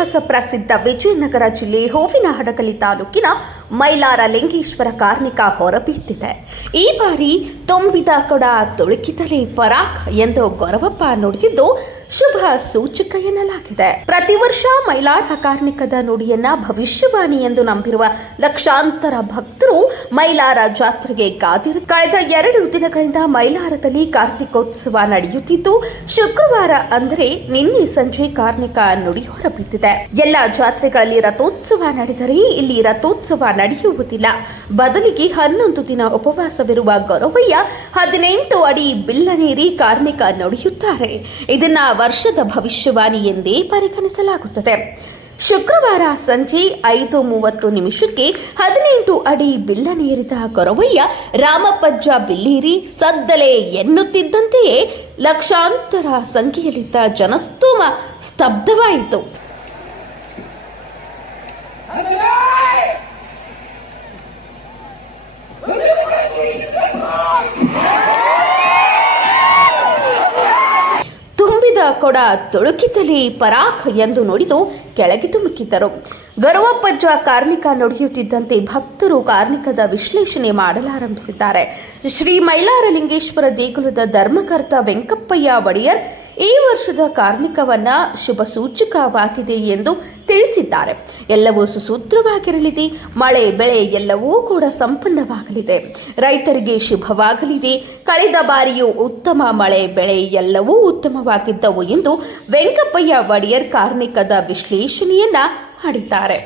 ಇತಿಹಾಸ ಪ್ರಸಿದ್ಧ ವಿಜಯನಗರ ಜಿಲ್ಲೆ ಹೂವಿನಹಡಗಲಿ ತಾಲೂಕಿನ ಮೈಲಾರ ಲಿಂಗೇಶ್ವರ ಕಾರ್ಮಿಕ ಹೊರಬಿದ್ದಿದೆ. ಈ ಬಾರಿ ತುಂಬಿದ ಕೊಡ ತುಳುಕಿದಲೇ ಪರಾಕ್ ಎಂದು ಗೊರವಪ್ಪ ನುಡಿದಿದ್ದು ಶುಭ ಸೂಚಕ ಎನ್ನಲಾಗಿದೆ. ಪ್ರತಿ ವರ್ಷ ಮೈಲಾರ ಕಾರ್ಮಿಕದ ನುಡಿಯನ್ನ ಭವಿಷ್ಯವಾಣಿ ಎಂದು ನಂಬಿರುವ ಲಕ್ಷಾಂತರ ಭಕ್ತರು ಮೈಲಾರ ಜಾತ್ರೆಗೆ ಕಾದಿರು ಕಳೆದ ಎರಡು ದಿನಗಳಿಂದ ಮೈಲಾರದಲ್ಲಿ ಕಾರ್ತಿಕೋತ್ಸವ ನಡೆಯುತ್ತಿದ್ದು, ಶುಕ್ರವಾರ ಅಂದರೆ ನಿನ್ನೆ ಸಂಜೆ ಕಾರ್ಮಿಕ ನುಡಿ ಹೊರಬಿದ್ದಿದೆ. ಎಲ್ಲ ಜಾತ್ರೆಗಳಲ್ಲಿ ರಥೋತ್ಸವ ನಡೆದರೆ ಇಲ್ಲಿ ರಥೋತ್ಸವ ನಡೆಯುವುದಿಲ್ಲ. ಬದಲಿಗೆ ಹನ್ನೊಂದು ದಿನ ಉಪವಾಸವಿರುವ ಗೊರವಯ್ಯ ಹದಿನೆಂಟು ಅಡಿ ಬಿಲ್ಲನೇರಿ ಕಾರ್ಮಿಕ ನಡೆಯುತ್ತಾರೆ. ಇದನ್ನ ವರ್ಷದ ಭವಿಷ್ಯವಾಣಿ ಎಂದೇ ಪರಿಗಣಿಸಲಾಗುತ್ತದೆ. ಶುಕ್ರವಾರ ಸಂಜೆ ಐದು ಮೂವತ್ತು ನಿಮಿಷಕ್ಕೆ ಹದಿನೆಂಟು ಅಡಿ ಬಿಲ್ಲನೇರಿದ ಗೊರವಯ್ಯ ರಾಮಪಜ್ಜ ಬಿಲ್ಲೇರಿ ಸದ್ದಲೆ ಎನ್ನುತ್ತಿದ್ದಂತೆಯೇ ಲಕ್ಷಾಂತರ ಸಂಖ್ಯೆಯಲ್ಲಿದ್ದ ಜನಸ್ತೋಮ ಸ್ತಬ್ಧವಾಯಿತು. ಕೊಡ ತುಳುಕಿತಲಿ ಪರಾಕ್ ಎಂದು ನುಡಿದು ಕೆಳಗೆ ತುಮುಕಿದ್ದರು ಗರುವಪ್ಪಜ್ಜ ಕಾರ್ಮಿಕ ನುಡಿಯುತ್ತಿದ್ದಂತೆ ಭಕ್ತರು ಕಾರ್ಮಿಕದ ವಿಶ್ಲೇಷಣೆ ಮಾಡಲಾರಂಭಿಸಿದ್ದಾರೆ. ಶ್ರೀ ಮೈಲಾರಲಿಂಗೇಶ್ವರ ದೇಗುಲದ ಧರ್ಮಕರ್ತ ವೆಂಕಪ್ಪಯ್ಯ ಒಡೆಯರ್ ಈ ವರ್ಷದ ಕಾರ್ಮಿಕವನ್ನ ಶುಭ ಸೂಚಕವಾಗಿದೆ ಎಂದು ತಿಳಿಸಿದ್ದಾರೆ. ಎಲ್ಲವೂ ಸುಸೂತ್ರವಾಗಿರಲಿದೆ. ಮಳೆ, ಬೆಳೆ ಎಲ್ಲವೂ ಕೂಡ ಸಂಪನ್ನವಾಗಲಿದೆ. ರೈತರಿಗೆ ಶುಭವಾಗಲಿದೆ. ಕಳೆದ ಬಾರಿಯೂ ಉತ್ತಮ ಮಳೆ, ಬೆಳೆ ಎಲ್ಲವೂ ಉತ್ತಮವಾಗಿದ್ದವು ಎಂದು ವೆಂಕಪ್ಪಯ್ಯ ಒಡೆಯರ್ ಕಾರ್ಮಿಕದ ವಿಶ್ಲೇಷಣೆಯನ್ನ ಮಾಡಿದ್ದಾರೆ!